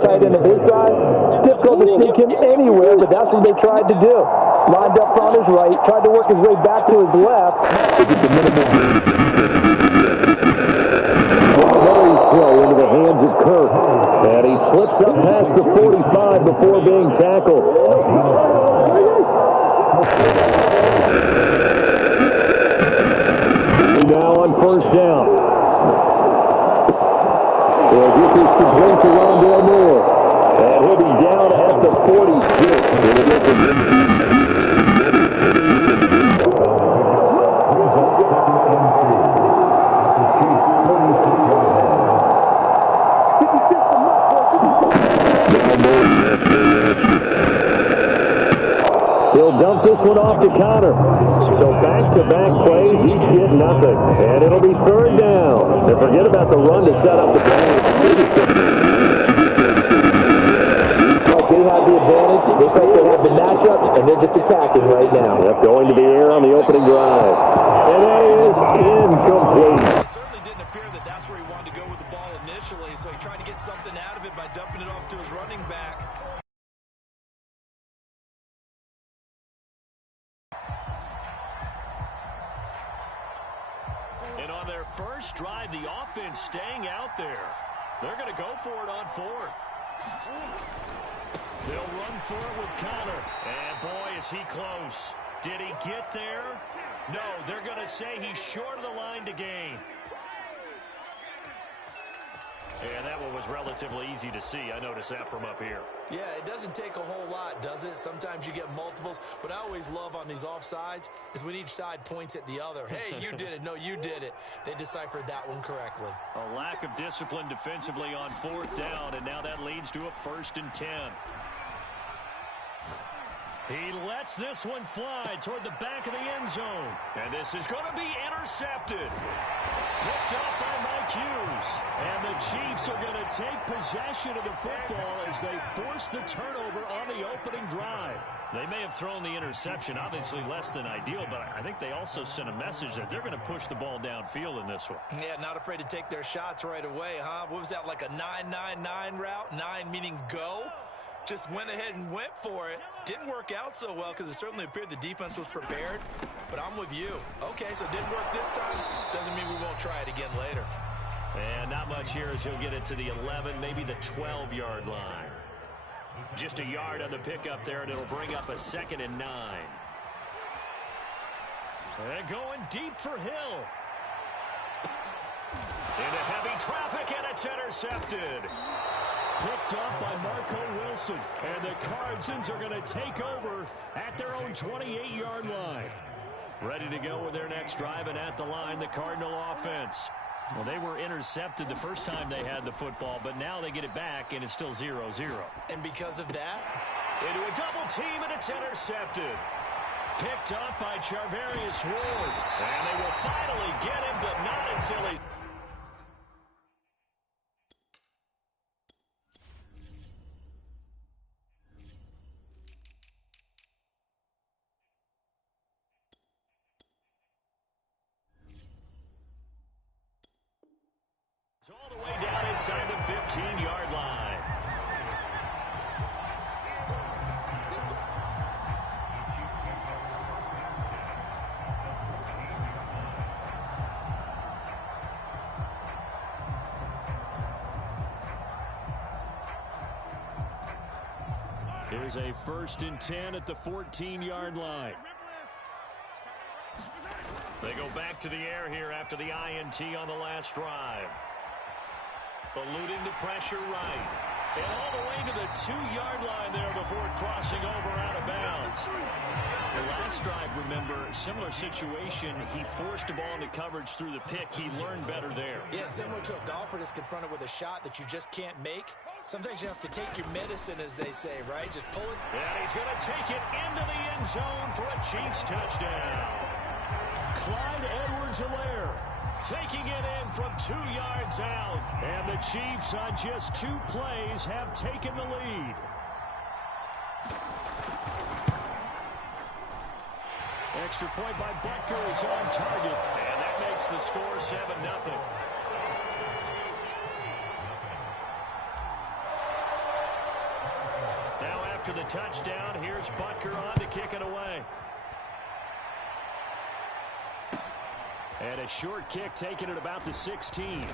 tight end of his size, it's difficult to sneak him anywhere, but that's what they tried to do. Lined up on his right, tried to work his way back to his left. Murray's throw into the hands of Kirk. And he slips up past the 45 before being tackled. Now on first down. They'll get this complete to Rondale Moore. And he'll be down at the 46. He'll dump this one off to Connor. So back-to-back plays, each get nothing. And it'll be third down. And forget about the run to set up the play. They have the advantage. They think they have the matchup, and they're just attacking right now. Yep, going to the air on the opening drive. And that is incomplete. It certainly didn't appear that that's where he wanted to go with the ball initially, so he tried to get something out of it by dumping it off to his running back. And on their first drive, the offense staying out there. They're going to go for it on fourth. They'll run for it with Connor. And boy, is he close. Did he get there? No, they're going to say he's short of the line to gain. And that one was relatively easy to see. I noticed that from up here. Yeah, it doesn't take a whole lot, does it? Sometimes you get multiples. But I always love on these offsides is when each side points at the other. Hey, you did it. No, you did it. They deciphered that one correctly. A lack of discipline defensively on fourth down, and now that leads to a 1st and 10. He lets this one fly toward the back of the end zone. And this is going to be intercepted. Picked up by Mike Hughes. And the Chiefs are going to take possession of the football as they force the turnover on the opening drive. They may have thrown the interception, obviously less than ideal, but I think they also sent a message that they're going to push the ball downfield in this one. Yeah, not afraid to take their shots right away, huh? What was that, like a 9-9-9 route? 9 meaning go? Just went ahead and went for it. Didn't work out so well because it certainly appeared the defense was prepared. But I'm with you. Okay, so it didn't work this time. Doesn't mean we won't try it again later. And not much here as he'll get it to the 11, maybe the 12-yard line. Just a yard on the pickup there, and it'll bring up a 2nd and 9. And going deep for Hill. Into heavy traffic, and it's intercepted. Picked up by Marco Wilson. And the Cardinals are going to take over at their own 28-yard line. Ready to go with their next drive, and at the line, the Cardinal offense. Well, they were intercepted the first time they had the football, but now they get it back, and it's still 0-0. And because of that? Into a double team, and it's intercepted. Picked up by Charvarius Ward. And they will finally get him, but not until he... all the way down inside the 15-yard line. Here's a 1st and 10 at the 14-yard line. They go back to the air here after the INT on the last drive. Eluding the pressure right. And all the way to the 2-yard line there before crossing over out of bounds. The last drive, remember, similar situation. He forced the ball into coverage through the pick. He learned better there. Yeah, similar to a golfer that's confronted with a shot that you just can't make. Sometimes you have to take your medicine, as they say, right? Just pull it. And he's going to take it into the end zone for a Chiefs touchdown. Clyde Edwards-Helaire taking it in from 2 yards out. And the Chiefs on just 2 plays have taken the lead. Extra point by Butker is on target. And that makes the score 7-0. After the touchdown, here's Butker on to kick it away. And a short kick taken at about the 16.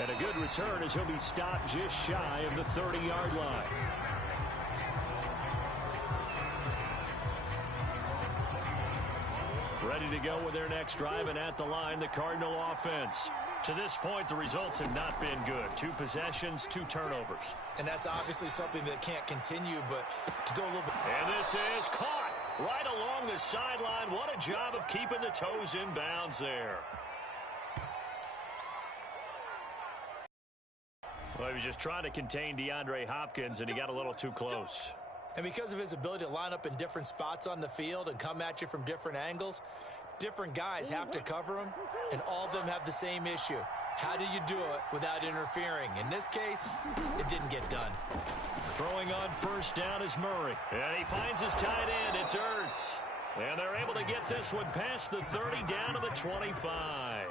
And a good return as he'll be stopped just shy of the 30-yard line. Ready to go with their next drive, and at the line, the Cardinal offense. To this point, the results have not been good. 2 possessions, 2 turnovers. And that's obviously something that can't continue, but to go a little bit. And this is caught right along the sideline. What a job of keeping the toes in bounds there. Well, he was just trying to contain DeAndre Hopkins, and he got a little too close. And because of his ability to line up in different spots on the field and come at you from different angles, different guys have to cover him, and all of them have the same issue. How do you do it without interfering? In this case, it didn't get done. Throwing on first down is Murray. And he finds his tight end. It's Ertz. And they're able to get this one past the 30 down to the 25.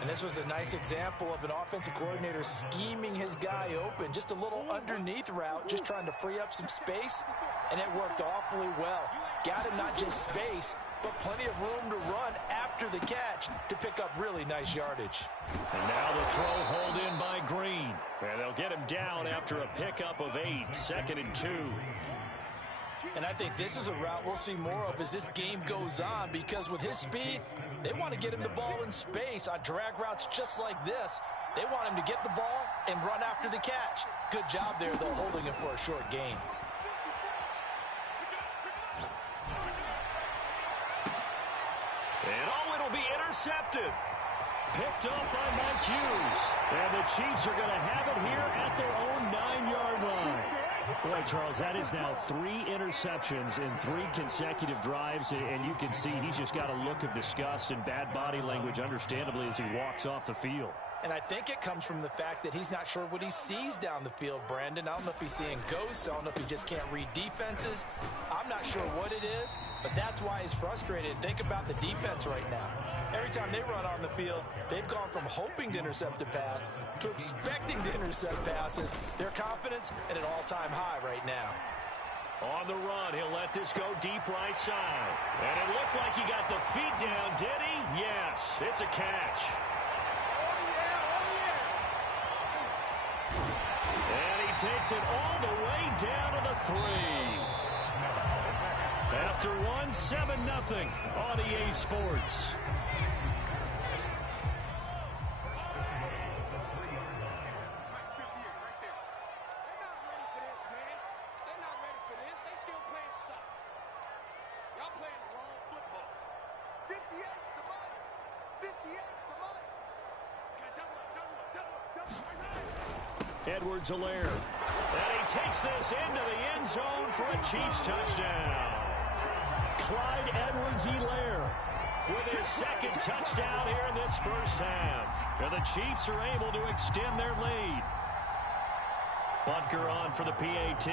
And this was a nice example of an offensive coordinator scheming his guy open. Just a little underneath route, just trying to free up some space, and it worked awfully well. Got him not just space, but plenty of room to run after the catch to pick up really nice yardage. And now the throw hauled in by Green. And they'll get him down after a pickup of 8, 2nd and 2. And I think this is a route we'll see more of as this game goes on, because with his speed, they want to get him the ball in space on drag routes just like this. They want him to get the ball and run after the catch. Good job there, though, holding him for a short gain. And oh, it'll be intercepted. Picked up by Mike Hughes. And the Chiefs are going to have it here at their own 9-yard line. Boy, Charles, that is now 3 interceptions in 3 consecutive drives, and you can see he's just got a look of disgust and bad body language, understandably, as he walks off the field. And I think it comes from the fact that he's not sure what he sees down the field, Brandon. I don't know if he's seeing ghosts. I don't know if he just can't read defenses. I'm not sure what it is, but that's why he's frustrated. Think about the defense right now. Every time they run on the field, they've gone from hoping to intercept a pass to expecting to intercept passes. Their confidence at an all-time high right now. On the run, he'll let this go deep right side. And it looked like he got the feet down, did he? Yes, it's a catch. And he takes it all the way down to the 3. After one, 7-0 on EA Sports. Edwards-Helaire. And he takes this into the end zone for a Chiefs touchdown. Clyde Edwards-Helaire with his 2nd touchdown here in this first half. And the Chiefs are able to extend their lead. Butker on for the PAT.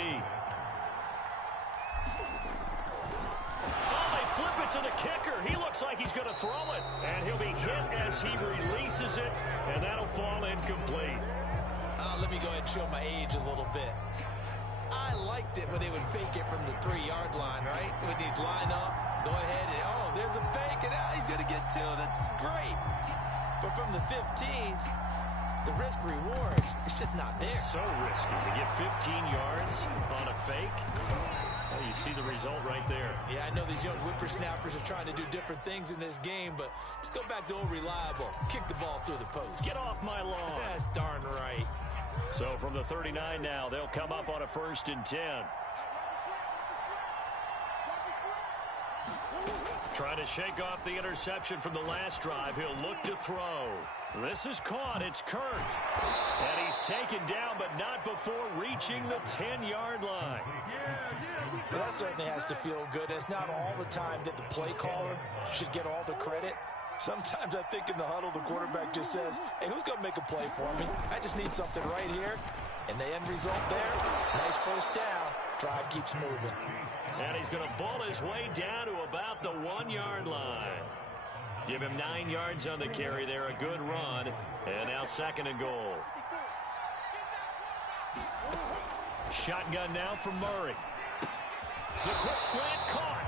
Oh, they flip it to the kicker. He looks like he's going to throw it. And he'll be hit as he releases it. And that'll fall incomplete. Let me go ahead and show my age a little bit. I liked it when they would fake it from the 3-yard line, right? When they'd line up, go ahead and, oh, there's a fake, and he's going to get 2. That's great. But from the 15, the risk-reward, it's just not there. So risky to get 15 yards on a fake. Well, you see the result right there. Yeah, I know these young whippersnappers are trying to do different things in this game, but let's go back to old reliable. Kick the ball through the post. Get off my lawn. That's darn right. So from the 39 now, they'll come up on a 1st and 10. Trying to shake off the interception from the last drive. He'll look to throw. This is caught. It's Kirk. And he's taken down, but not before reaching the 10-yard line. Well, that certainly has to feel good. It's not all the time that the play caller should get all the credit. Sometimes I think in the huddle, the quarterback just says, hey, who's going to make a play for me? I just need something right here. And the end result there, nice first down. Drive keeps moving. And he's going to ball his way down to about the 1-yard line. Give him 9 yards on the carry there, a good run. And now 2nd and goal. Shotgun now from Murray. The quick slant caught.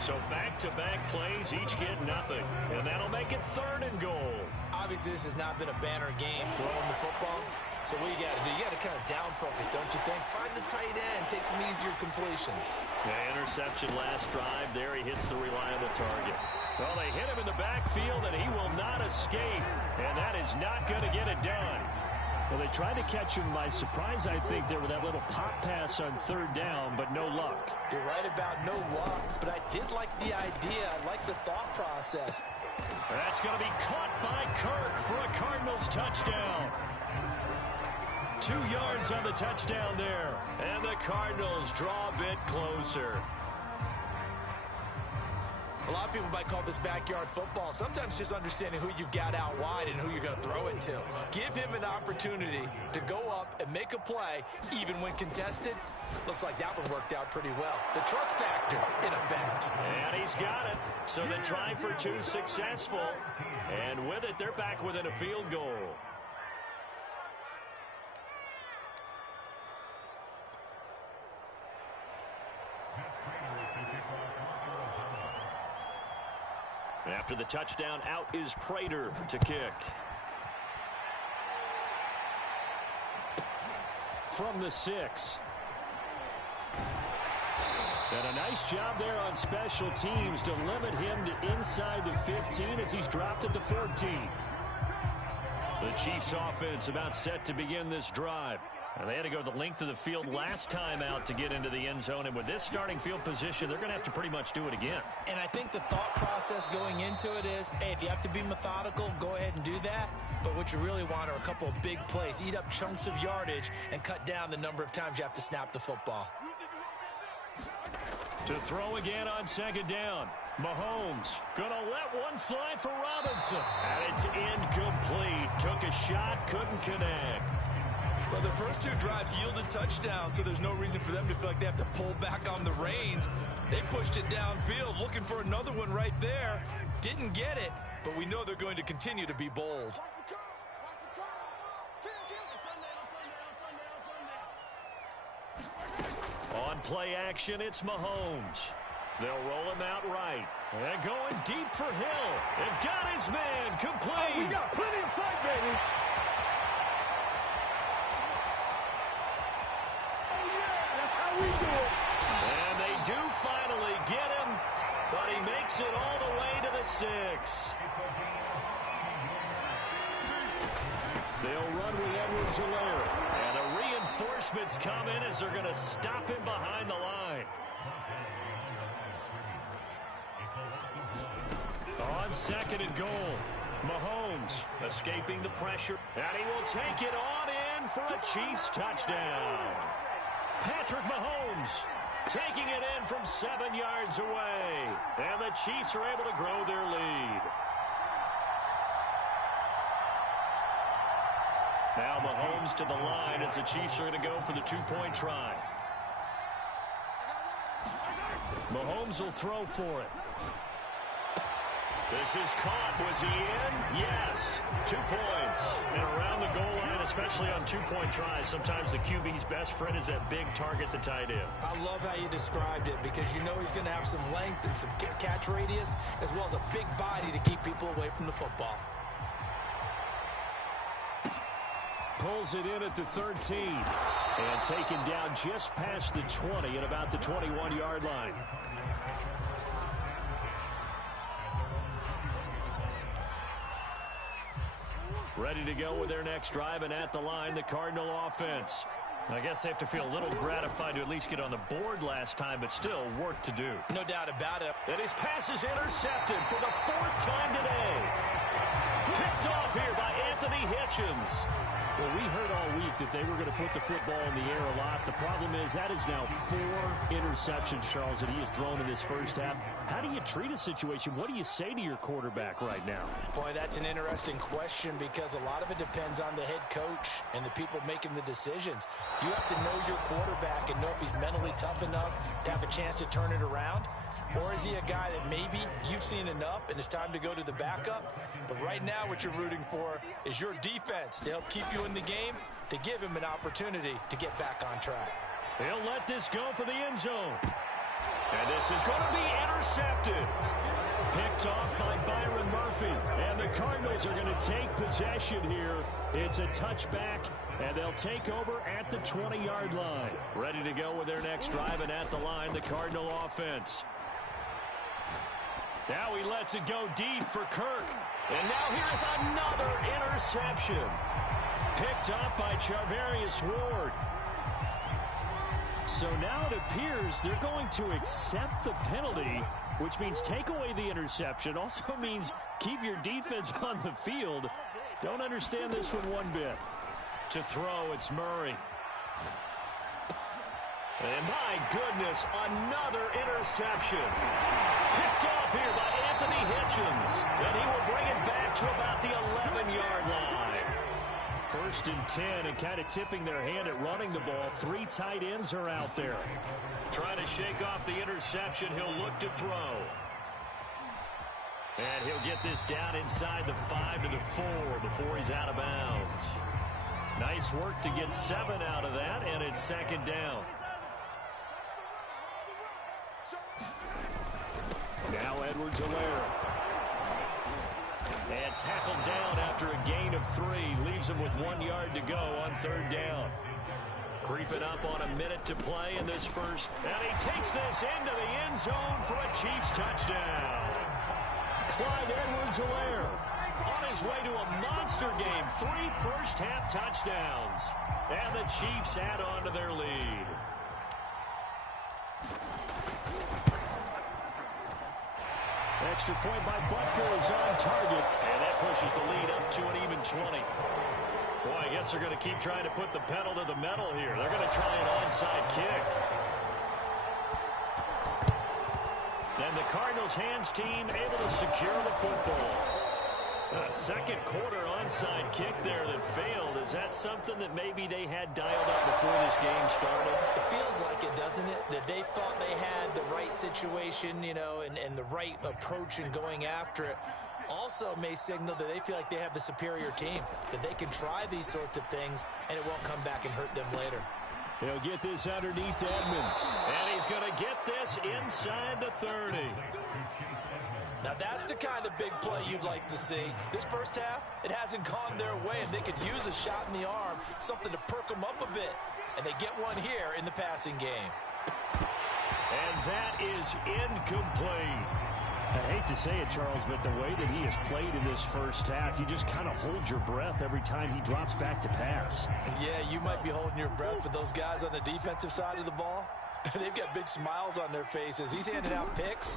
So back-to-back plays, each get nothing. And that'll make it 3rd and goal. Obviously, this has not been a banner game throwing the football. So what you got to do, you got to kind of down focus, don't you think? Find the tight end, take some easier completions. Yeah, interception last drive. There he hits the reliable target. Well, they hit him in the backfield, and he will not escape. And that is not going to get it done. Well, they tried to catch him by surprise, I think, there with that little pop pass on 3rd down, but no luck. You're right about no luck, but I did like the idea. I like the thought process. That's going to be caught by Kirk for a Cardinals touchdown. 2 yards on the touchdown there. And the Cardinals draw a bit closer. A lot of people might call this backyard football. Sometimes just understanding who you've got out wide and who you're going to throw it to. Give him an opportunity to go up and make a play, even when contested. Looks like that one worked out pretty well. The trust factor, in effect. And he's got it. So the try for 2 successful. And with it, they're back within a field goal. After the touchdown, out is Prater to kick. From the 6. And a nice job there on special teams to limit him to inside the 15 as he's dropped at the 14. The Chiefs offense about set to begin this drive. And they had to go the length of the field last time out to get into the end zone. And with this starting field position, they're going to have to pretty much do it again. And I think the thought process going into it is, hey, if you have to be methodical, go ahead and do that. But what you really want are a couple of big plays. Eat up chunks of yardage and cut down the number of times you have to snap the football. To throw again on 2nd down. Mahomes gonna let one fly for Robinson. And it's incomplete. Took a shot, couldn't connect. Well, the first 2 drives yielded touchdowns, so there's no reason for them to feel like they have to pull back on the reins. They pushed it downfield, looking for another one right there. Didn't get it, but we know they're going to continue to be bold. On play action, it's Mahomes. They'll roll him out right. And going deep for Hill. And got his man complete. Oh, we got plenty of fight, baby. Oh, yeah, that's how we do it. And they do finally get him, but he makes it all the way to the 6. They'll run with Edwards-Helaire. And the reinforcements come in as they're going to stop him behind the line. On 2nd and goal, Mahomes escaping the pressure. And he will take it on in for a Chiefs touchdown. Patrick Mahomes taking it in from 7 yards away. And the Chiefs are able to grow their lead. Now Mahomes to the line as the Chiefs are going to go for the 2-point try. Mahomes will throw for it. This is caught. Was he in? Yes. 2 points. And around the goal line, especially on 2-point tries, sometimes the QB's best friend is that big target, the tight end. I love how you described it because you know he's going to have some length and some catch radius as well as a big body to keep people away from the football. Pulls it in at the 13. And taken down just past the 20 at about the 21-yard line. Ready to go with their next drive, and at the line, the Cardinal offense. I guess they have to feel a little gratified to at least get on the board last time, but still work to do. No doubt about it. And his pass is intercepted for the 4th time today. Picked off here by Anthony Hitchens. Well, we heard all week that they were going to put the football in the air a lot. The problem is that is now 4 interceptions, Charles, that he has thrown in this first half. How do you treat a situation? What do you say to your quarterback right now? Boy, that's an interesting question because a lot of it depends on the head coach and the people making the decisions. You have to know your quarterback and know if he's mentally tough enough to have a chance to turn it around. Or is he a guy that maybe you've seen enough and it's time to go to the backup? But right now what you're rooting for is your defense to help keep you in the game, to give him an opportunity to get back on track. He'll let this go for the end zone. And this is going to be intercepted. Picked off by Byron Murphy. And the Cardinals are going to take possession here. It's a touchback, and they'll take over at the 20-yard line. Ready to go with their next drive, and at the line, the Cardinal offense. Now he lets it go deep for Kirk. And now here's another interception. Picked up by Charvarius Ward. So now it appears they're going to accept the penalty, which means take away the interception. Also means keep your defense on the field. Don't understand this one bit. To throw, it's Murray. And my goodness, another interception. Picked off here by Anthony Hitchens. And he will bring it back to about the 11-yard line. 1st and 10, and kind of tipping their hand at running the ball. 3 tight ends are out there. Trying to shake off the interception. He'll look to throw. And he'll get this down inside the 5 to the 4 before he's out of bounds. Nice work to get 7 out of that, and it's 2nd down. Now Edwards-Helaire. And tackled down after a gain of 3. Leaves him with 1 yard to go on 3rd down. Creeping up on a minute to play in this first. And he takes this into the end zone for a Chiefs touchdown. Clyde Edwards-Helaire on his way to a monster game. 3 first-half touchdowns. And the Chiefs add on to their lead. Extra point by Butker is on target. And that pushes the lead up to an even 20. Boy, I guess they're going to keep trying to put the pedal to the metal here. They're going to try an onside kick. And the Cardinals' hands team able to secure the football. A second quarter onside kick there that failed. Is that something that maybe they had dialed up before this game started? It feels like it, doesn't it? That they thought they had the right situation, you know, and the right approach in going after it. Also may signal that they feel like they have the superior team, that they can try these sorts of things, and it won't come back and hurt them later. He'll get this underneath to Edmonds. And he's going to get this inside the 30. Now, that's the kind of big play you'd like to see. This first half, it hasn't gone their way, and they could use a shot in the arm, something to perk them up a bit. And they get one here in the passing game. And that is incomplete. I hate to say it, Charles, but the way that he has played in this first half, you just kind of hold your breath every time he drops back to pass. Yeah, you might be holding your breath, but those guys on the defensive side of the ball, they've got big smiles on their faces. He's handing out picks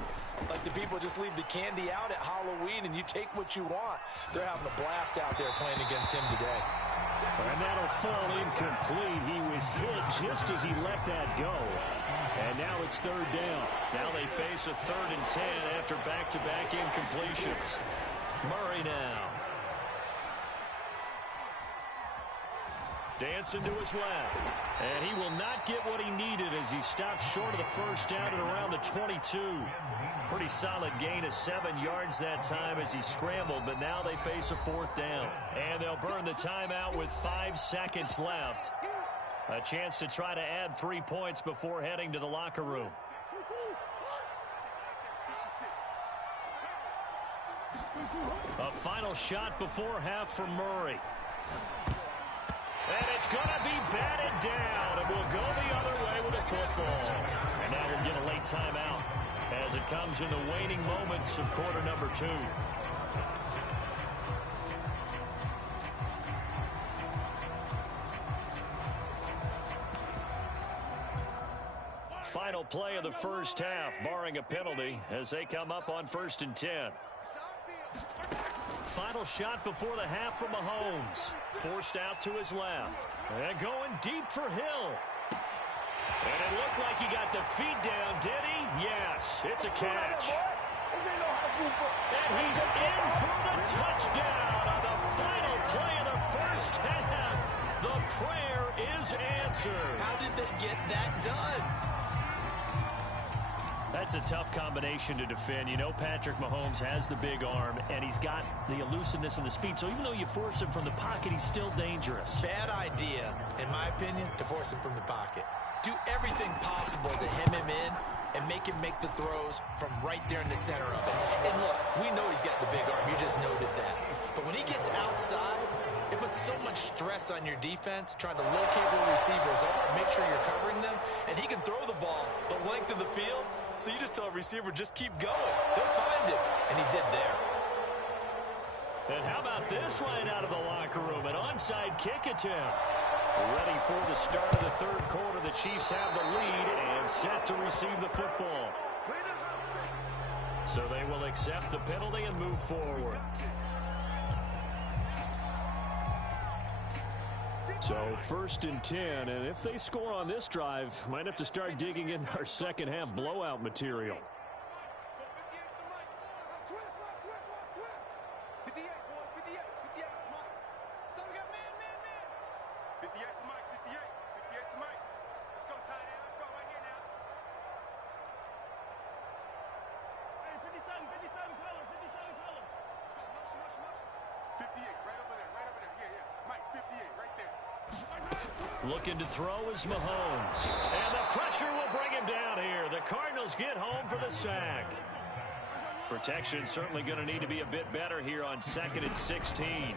like the people just leave the candy out at Halloween and you take what you want. They're having a blast out there playing against him today. And that'll fall incomplete. He was hit just as he let that go. And now it's 3rd down. Now they face a 3rd and 10 after back-to-back incompletions. Murray now. Dancing to his left. And he will not get what he needed as he stops short of the first down at around the 22. Pretty solid gain of 7 yards that time as he scrambled, but now they face a 4th down. And they'll burn the timeout with 5 seconds left. A chance to try to add 3 points before heading to the locker room. A final shot before half for Murray. And it's going to be batted down, and we'll go the other way with the football. And now we'll get a late timeout as it comes in the waning moments of quarter number 2. Final play of the first half, barring a penalty, as they come up on 1st and 10. Final shot before the half from Mahomes. Forced out to his left. And going deep for Hill. And it looked like he got the feet down, did he? Yes, it's a catch. And he's in for the touchdown on the final play of the first half. The prayer is answered. How did they get that done? That's a tough combination to defend. You know Patrick Mahomes has the big arm, and he's got the elusiveness and the speed. So even though you force him from the pocket, he's still dangerous. Bad idea. And in my opinion, to force him from the pocket. Do everything possible to hem him in and make him make the throws from right there in the center of it. And look, we know he's got the big arm. You just noted that. But when he gets outside, it puts so much stress on your defense trying to locate where receivers are, make sure you're covering them, and he can throw the ball the length of the field. So you just tell a receiver, just keep going. They'll find it, and he did there. And how about this right out of the locker room? An onside kick attempt. Ready for the start of the third quarter. The Chiefs have the lead and set to receive the football. So they will accept the penalty and move forward. So 1st and 10, and if they score on this drive, might have to start digging in our second half blowout material. Looking to throw is Mahomes. And the pressure will bring him down here. The Cardinals get home for the sack. Protection certainly going to need to be a bit better here on 2nd and 16.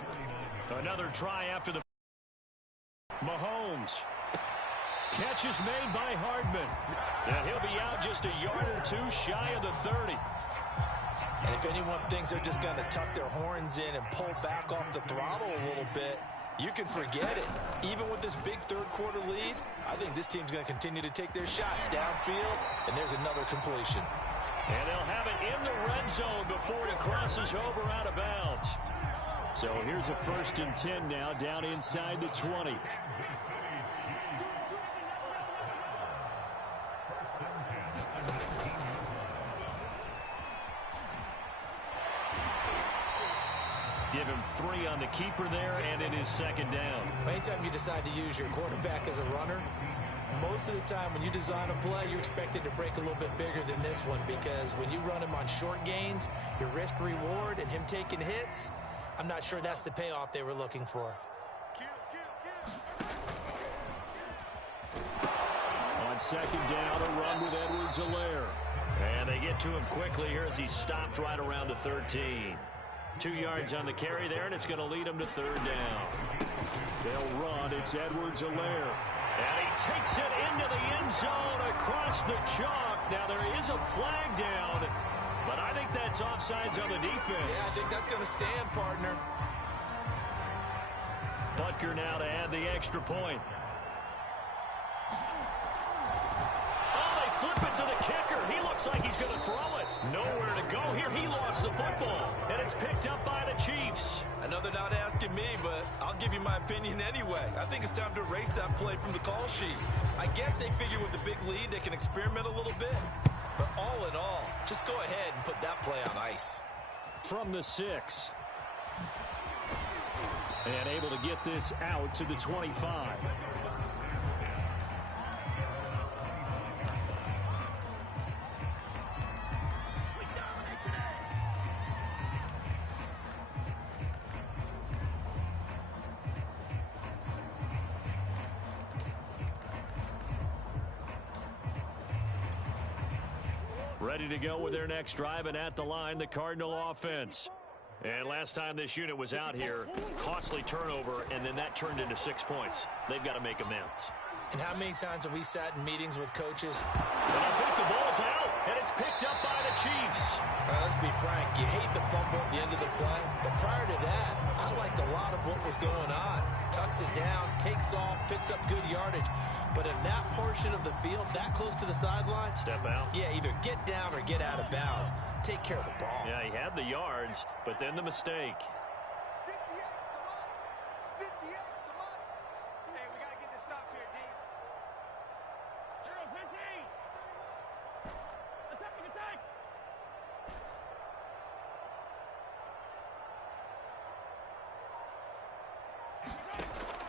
Another try after the Mahomes. Catch is made by Hardman. And he'll be out just a yard or two shy of the 30. And if anyone thinks they're just going to tuck their horns in and pull back off the throttle a little bit, you can forget it. Even with this big third-quarter lead, I think this team's going to continue to take their shots downfield, and there's another completion. And they'll have it in the red zone before he crosses over out of bounds. So here's a 1st and 10 now, down inside the 20. Give him 3 on the keeper there, and it is 2nd down. Anytime you decide to use your quarterback as a runner, most of the time when you design a play, you're expected to break a little bit bigger than this one, because when you run him on short gains, your risk-reward and him taking hits, I'm not sure that's the payoff they were looking for. On 2nd down, a run with Edwards-Helaire. And they get to him quickly here as he stopped right around the 13. 2 yards on the carry there, and it's going to lead them to 3rd down. They'll run. It's Edwards-Helaire. And he takes it into the end zone across the chalk. Now, there is a flag down, but I think that's offsides on the defense. Yeah, I think that's going to stand, partner. Butker now to add the extra point. Oh, they flip it to the kicker. He looks like he's going to throw it. Nowhere to go here. He lost the football, and it's picked up by the Chiefs. I know they're not asking me, but I'll give you my opinion anyway. I think it's time to erase that play from the call sheet. I guess they figure with the big lead they can experiment a little bit. But all in all, just go ahead and put that play on ice. From the 6. And able to get this out to the 25. Ready to go with their next drive, and at the line, the Cardinal offense. And last time this unit was out here, costly turnover, and then that turned into 6 points. They've got to make amends. And how many times have we sat in meetings with coaches? And I think the ball's out, and it's picked up by the Chiefs. Let's be frank, you hate the fumble at the end of the play, but prior to that, I liked a lot of what was going on. Tucks it down, takes off, picks up good yardage. But in that portion of the field, that close to the sideline, step out. Yeah, either get down or get out of bounds. Take care of the ball. Yeah, he had the yards, but then the mistake.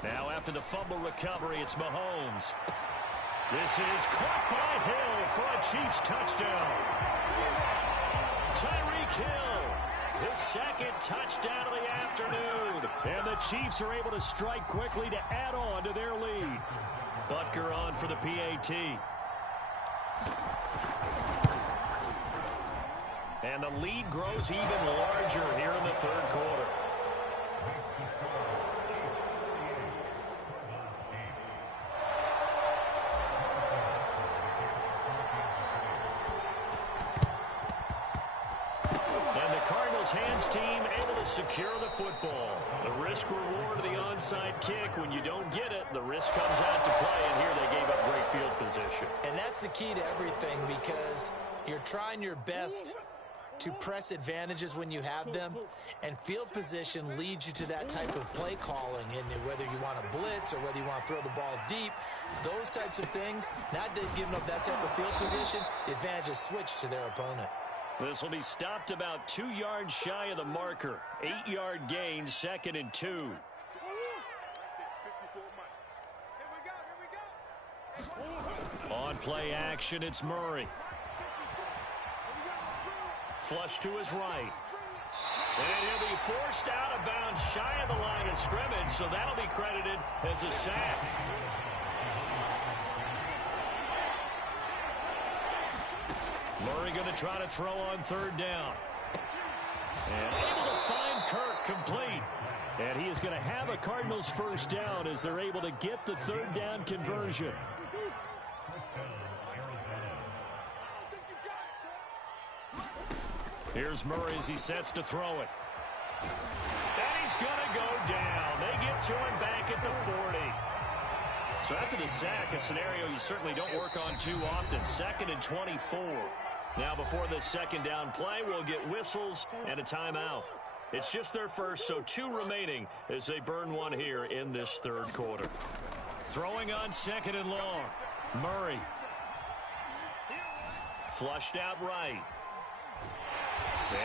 Now after the fumble recovery, it's Mahomes. This is caught by Hill for a Chiefs touchdown. Tyreek Hill, his 2nd touchdown of the afternoon. And the Chiefs are able to strike quickly to add on to their lead. Butker on for the PAT. And the lead grows even larger here in the third quarter. And the Cardinals hands team able to secure the football. The risk reward of the onside kick. When you don't get it, the risk comes out to play, and here they gave up great field position. And that's the key to everything, because you're trying your best to press advantages when you have them, and field position leads you to that type of play calling, and whether you want to blitz or whether you want to throw the ball deep, those types of things. Now they've given up that type of field position, the advantage is switched to their opponent. This will be stopped about 2 yards shy of the marker. 8-yard gain, 2nd and 2. On play action, it's Murray. Flush to his right. And he'll be forced out of bounds shy of the line of scrimmage, so that'll be credited as a sack. Murray going to try to throw on 3rd down. And able to find Kirk complete. And he is going to have a Cardinals 1st down as they're able to get the 3rd down conversion. Here's Murray as he sets to throw it. And he's going to go down. They get to him back at the 40. So after the sack, a scenario you certainly don't work on too often. 2nd and 24. Now before this 2nd down play, we'll get whistles and a timeout. It's just their first, so 2 remaining as they burn one here in this 3rd quarter. Throwing on 2nd and long. Murray. Flushed out right.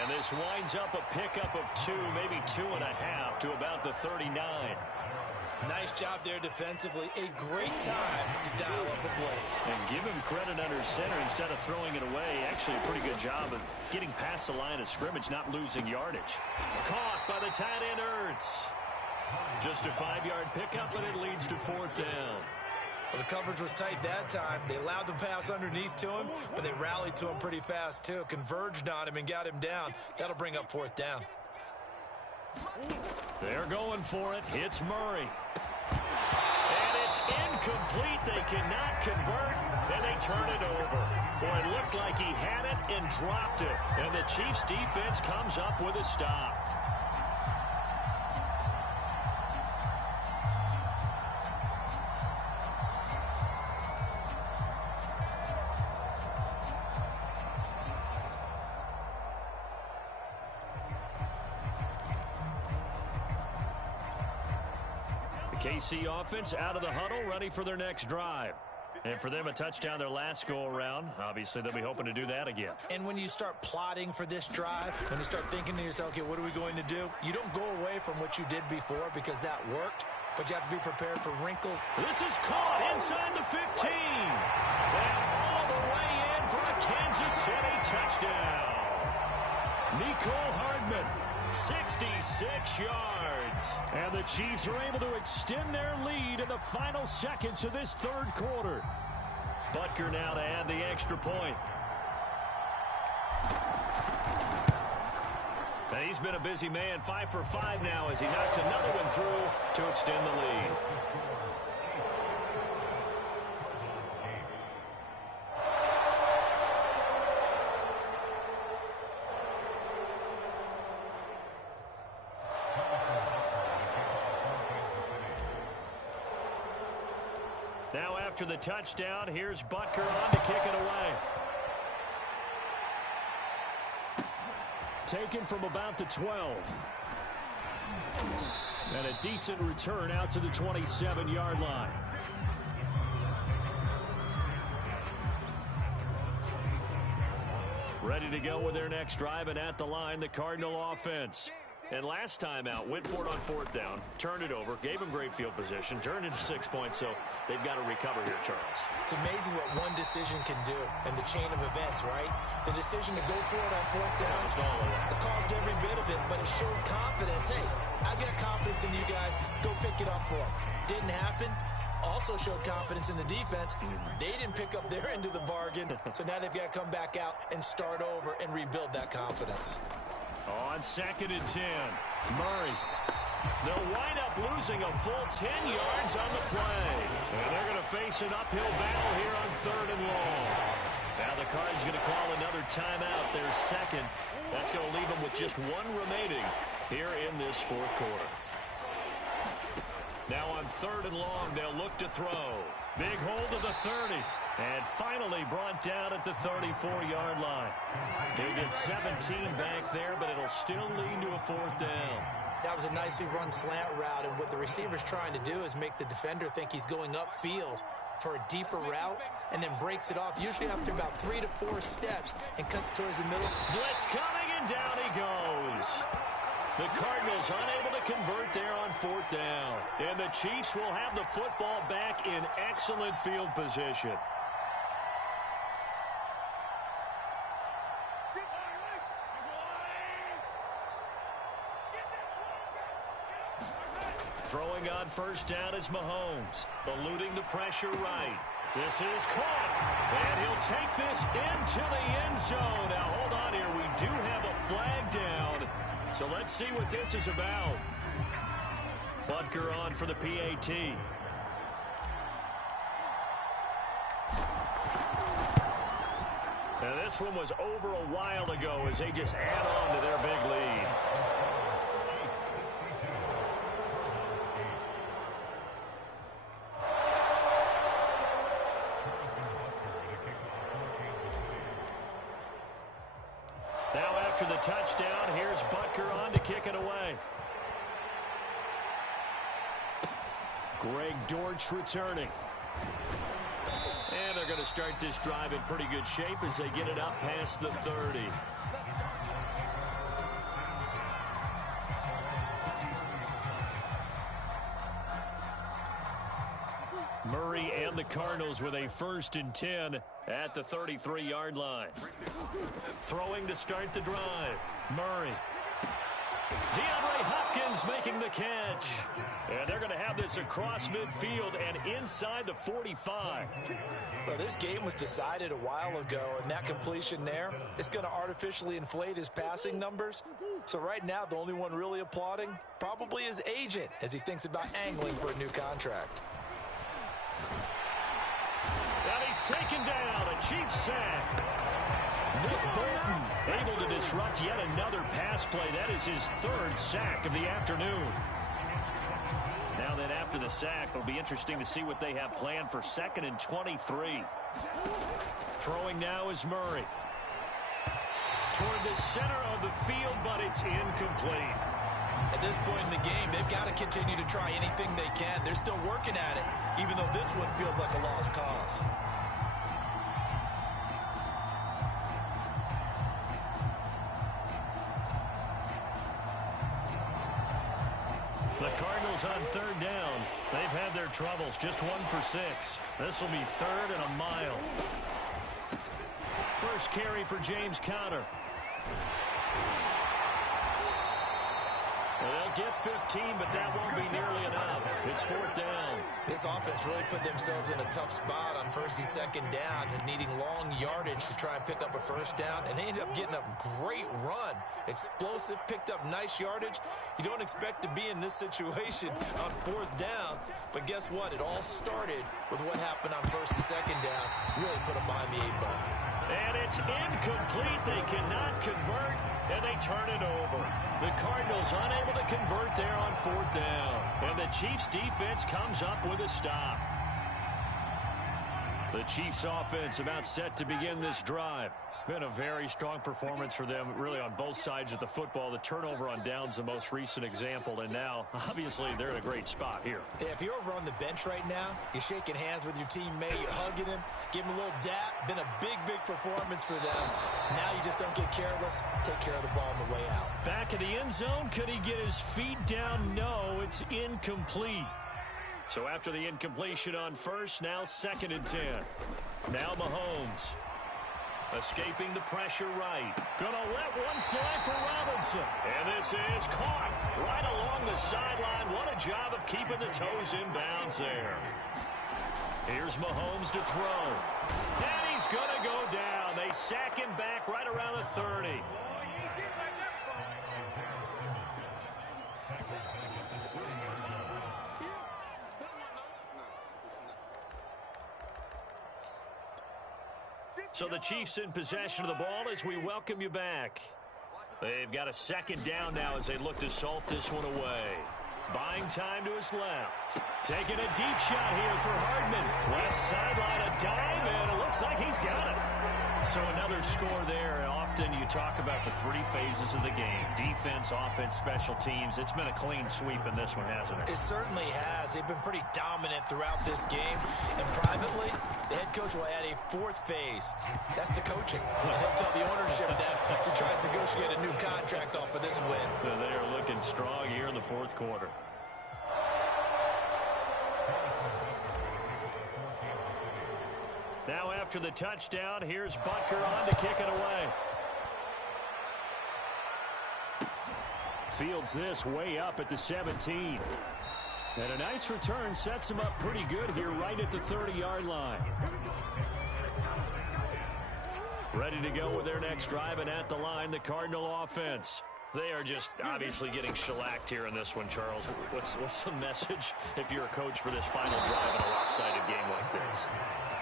And this winds up a pickup of 2, maybe 2.5 to about the 39. Nice job there defensively. A great time to dial up a blitz. And give him credit under center instead of throwing it away. Actually a pretty good job of getting past the line of scrimmage, not losing yardage. Caught by the tight end Ertz. Just a 5-yard pickup, but it leads to 4th down. Well, the coverage was tight that time. They allowed the pass underneath to him, but they rallied to him pretty fast, too. Converged on him and got him down. That'll bring up 4th down. They're going for it. It's Murray. And it's incomplete. They cannot convert, and they turn it over. Boy, it looked like he had it and dropped it. And the Chiefs' defense comes up with a stop. KC offense out of the huddle, ready for their next drive. And for them, a touchdown their last go-around. Obviously, they'll be hoping to do that again. And when you start plotting for this drive, when you start thinking to yourself, okay, what are we going to do? You don't go away from what you did before because that worked, but you have to be prepared for wrinkles. This is caught inside the 15. And all the way in for a Kansas City touchdown. Nicole Hardman, 66 yards. And the Chiefs are able to extend their lead in the final seconds of this 3rd quarter. Butker now to add the extra point. And he's been a busy man, 5 for 5 now as he knocks another one through to extend the lead. Now after the touchdown, here's Butker on to kick it away. Taken from about the 12. And a decent return out to the 27-yard line. Ready to go with their next drive, and at the line, the Cardinal offense. And last time out, went for it on 4th down, turned it over, gave them great field position, turned into 6 points, so they've got to recover here, Charles. It's amazing what one decision can do in the chain of events, right? The decision to go for it on 4th down, it caused every bit of it, but it showed confidence. Hey, I've got confidence in you guys. Go pick it up for them. Didn't happen. also showed confidence in the defense. They didn't pick up their end of the bargain, so now they've got to come back out and start over and rebuild that confidence. On 2nd and 10, Murray. They'll wind up losing a full 10 yards on the play. And they're going to face an uphill battle here on 3rd and long. Now the Cards going to call another timeout, their second. That's going to leave them with just one remaining here in this 4th quarter. Now on 3rd and long, they'll look to throw. Big hold of the 30. And finally brought down at the 34-yard line. He'll get 17 back there, but it'll still lead to a 4th down. That was a nicely run slant route, and what the receiver's trying to do is make the defender think he's going upfield for a deeper route, and then breaks it off, usually after about 3 to 4 steps, and cuts towards the middle. Blitz coming, and down he goes. The Cardinals unable to convert there on 4th down. And the Chiefs will have the football back in excellent field position. Throwing on 1st down is Mahomes, eluding the pressure right. This is caught, and he'll take this into the end zone. Now, hold on here. We do have a flag down, so let's see what this is about. Butker on for the PAT. Now, this one was over a while ago as they just add on to their big lead. After the touchdown, here's Butker on to kick it away. Greg Dortch returning. And they're going to start this drive in pretty good shape as they get it up past the 30. Murray and the Cardinals with a 1st and 10 at the 33-yard line. Throwing to start the drive. Murray. DeAndre Hopkins making the catch. And they're going to have this across midfield and inside the 45. Well, this game was decided a while ago, and that completion there is going to artificially inflate his passing numbers. So right now, the only one really applauding probably his agent as he thinks about angling for a new contract. And he's taken down, a Chiefs sack. Nick Bolton able to disrupt yet another pass play. That is his 3rd sack of the afternoon. Now that after the sack, it'll be interesting to see what they have planned for 2nd and 23. Throwing now is Murray. Toward the center of the field, but it's incomplete. At this point in the game, they've got to continue to try anything they can. They're still working at it, even though this one feels like a lost cause. The Cardinals on 3rd down. They've had their troubles, just 1 for 6. This will be 3rd and a mile. First carry for James Conner. They'll get 15, but that won't be nearly enough. It's 4th down. This offense really put themselves in a tough spot on 1st and 2nd down and needing long yardage to try and pick up a 1st down. And they ended up getting a great run. Explosive, picked up nice yardage. You don't expect to be in this situation on 4th down. But guess what? It all started with what happened on 1st and 2nd down. Really put them behind the 8 ball. And it's incomplete. They cannot convert, and they turn it over. The Cardinals unable to convert there on 4th down. And the Chiefs defense comes up with a stop. The Chiefs offense about set to begin this drive. Been a very strong performance for them, really, on both sides of the football. The turnover on downs the most recent example, and now, obviously, they're in a great spot here. Yeah, if you're over on the bench right now, you're shaking hands with your teammate, you're hugging him, give him a little dap. Been a big, big performance for them. Now you just don't get careless. Take care of the ball on the way out. Back in the end zone, could he get his feet down? No, it's incomplete. So after the incompletion on 1st, now 2nd and 10. Now Mahomes. Escaping the pressure right. Gonna let one fly for Robinson. And this is caught right along the sideline. What a job of keeping the toes in bounds there. Here's Mahomes to throw. And he's going to go down. They sack him back right around the 30. So the Chiefs in possession of the ball as we welcome you back. They've got a second down now as they look to salt this one away. Buying time to his left. Taking a deep shot here for Hardman. Left sideline, a dive, and it looks like he's got it. So another score there. Often you talk about the three phases of the game. Defense, offense, special teams. It's been a clean sweep in this one, hasn't it? It certainly has. They've been pretty dominant throughout this game. And privately, the head coach will add a fourth phase. That's the coaching. And he'll tell the ownership that as he tries to negotiate a new contract off of this win. They are looking strong here in the fourth quarter. Now after the touchdown, here's Butker on to kick it away. Fields this way up at the 17. And a nice return sets him up pretty good here right at the 30-yard line. Ready to go with their next drive, and at the line, the Cardinal offense. They are just obviously getting shellacked here in this one, Charles. What's the message if you're a coach for this final drive in a lopsided game like this?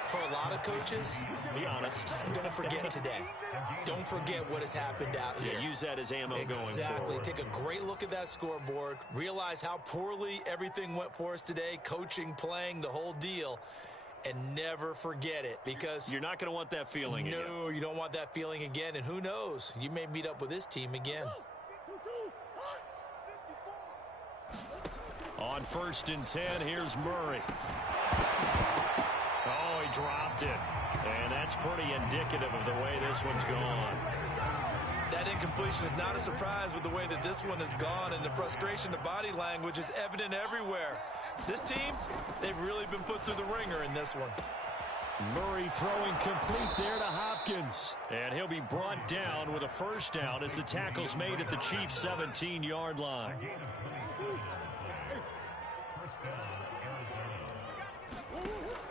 For a lot of coaches, be honest. Don't forget today. Don't forget what has happened out here. Yeah, use that as ammo going forward. Exactly. Take a great look at that scoreboard. Realize how poorly everything went for us today. Coaching, playing, the whole deal. And never forget it, because you're not going to want that feeling again. No, you don't want that feeling again. And who knows? You may meet up with this team again. On 1st and 10, here's Murray. Oh, he dropped it. And that's pretty indicative of the way this one's gone. That incompletion is not a surprise with the way that this one has gone, and the frustration, the body language is evident everywhere. This team, they've really been put through the ringer in this one. Murray throwing complete there to Hopkins. And he'll be brought down with a first down as the tackle's made at the Chiefs' 17-yard line.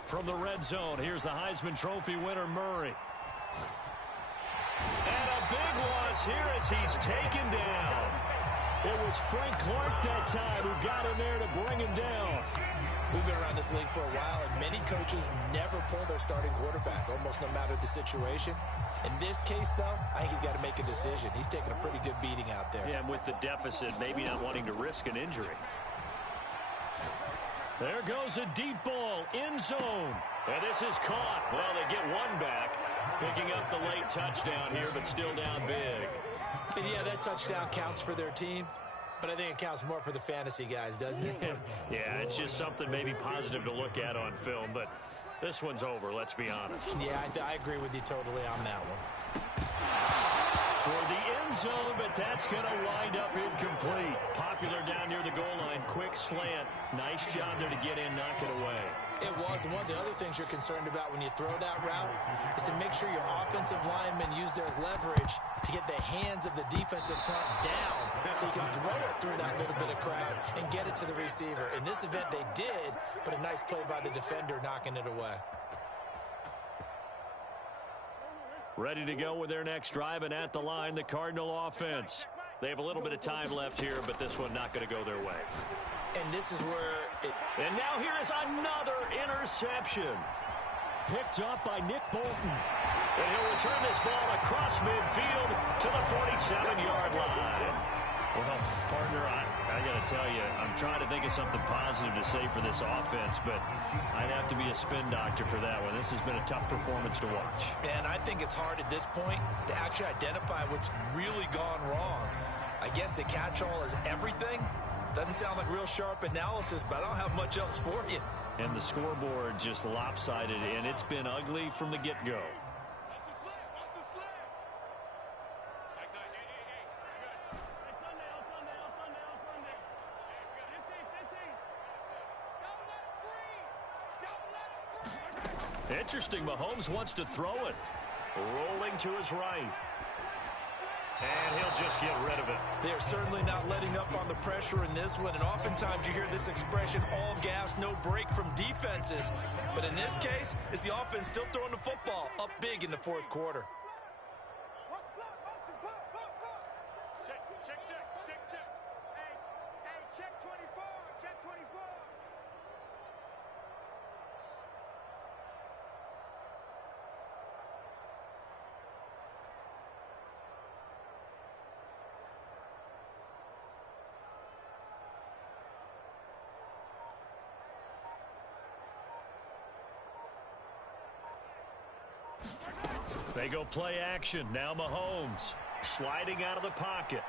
From the red zone, here's the Heisman Trophy winner, Murray. And a big loss here as he's taken down. It was Frank Clark that time who got in there to bring him down. We've been around this league for a while, and many coaches never pull their starting quarterback, almost no matter the situation. In this case, though, I think he's got to make a decision. He's taking a pretty good beating out there. Yeah, and with the deficit, maybe not wanting to risk an injury. There goes a deep ball, end zone. And this is caught. Well, they get one back, picking up the late touchdown here, but still down big. And yeah, that touchdown counts for their team, but I think it counts more for the fantasy guys, doesn't it? Yeah, it's just something maybe positive to look at on film, but this one's over, let's be honest. Yeah, I agree with you totally on that one. Toward the end zone, but that's going to wind up incomplete. Popular down near the goal line, quick slant. Nice job there to get in, knock it away. It was. And one of the other things you're concerned about when you throw that route is to make sure your offensive linemen use their leverage to get the hands of the defensive front down so you can throw it through that little bit of crowd and get it to the receiver. In this event, they did, but a nice play by the defender knocking it away. Ready to go with their next drive, and at the line, the Cardinal offense. They have a little bit of time left here, but this one not going to go their way. And this is where it... And now here is another interception. Picked up by Nick Bolton. And he'll return this ball across midfield to the 47-yard line. Well, partner, I got to tell you, I'm trying to think of something positive to say for this offense, but I'd have to be a spin doctor for that one. This has been a tough performance to watch. And I think it's hard at this point to actually identify what's really gone wrong. I guess the catch-all is everything. Doesn't sound like real sharp analysis, but I don't have much else for you. And the scoreboard just lopsided, and it's been ugly from the get-go. Interesting, Mahomes wants to throw it. Rolling to his right. And he'll just get rid of it. They're certainly not letting up on the pressure in this one. And oftentimes you hear this expression, all gas, no break from defenses. But in this case, it's the offense still throwing the football up big in the fourth quarter. They go play action. Now Mahomes sliding out of the pocket.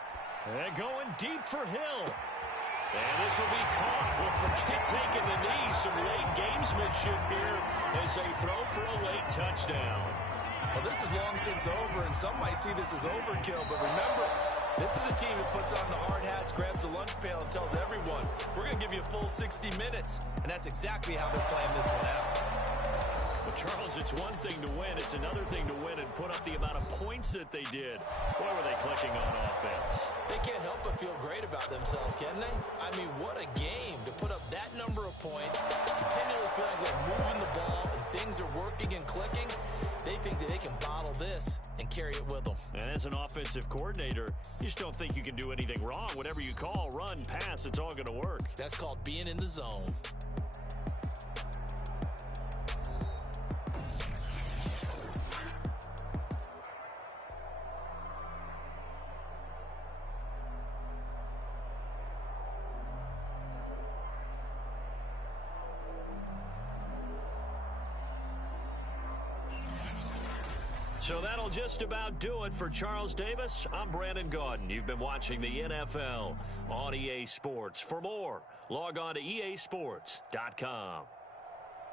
And going deep for Hill. And this will be caught. Well, forget taking the knee. Some late gamesmanship here as they throw for a late touchdown. Well, this is long since over, and some might see this as overkill. But remember, this is a team that puts on the hard hats, grabs the lunch pail, and tells everyone, we're going to give you a full 60 minutes. And that's exactly how they're playing this one out. But Charles, it's one thing to win. It's another thing to win and put up the amount of points that they did. Boy, were they clicking on offense. They can't help but feel great about themselves, can they? I mean, what a game to put up that number of points, continually feel like they're moving the ball and things are working and clicking. They think that they can bottle this and carry it with them. And as an offensive coordinator, you just don't think you can do anything wrong. Whatever you call, run, pass, it's all going to work. That's called being in the zone. So that'll just about do it for Charles Davis. I'm Brandon Gaudin. You've been watching the NFL on EA Sports. For more, log on to easports.com.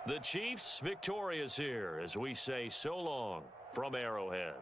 The Chiefs victorious here as we say so long from Arrowhead.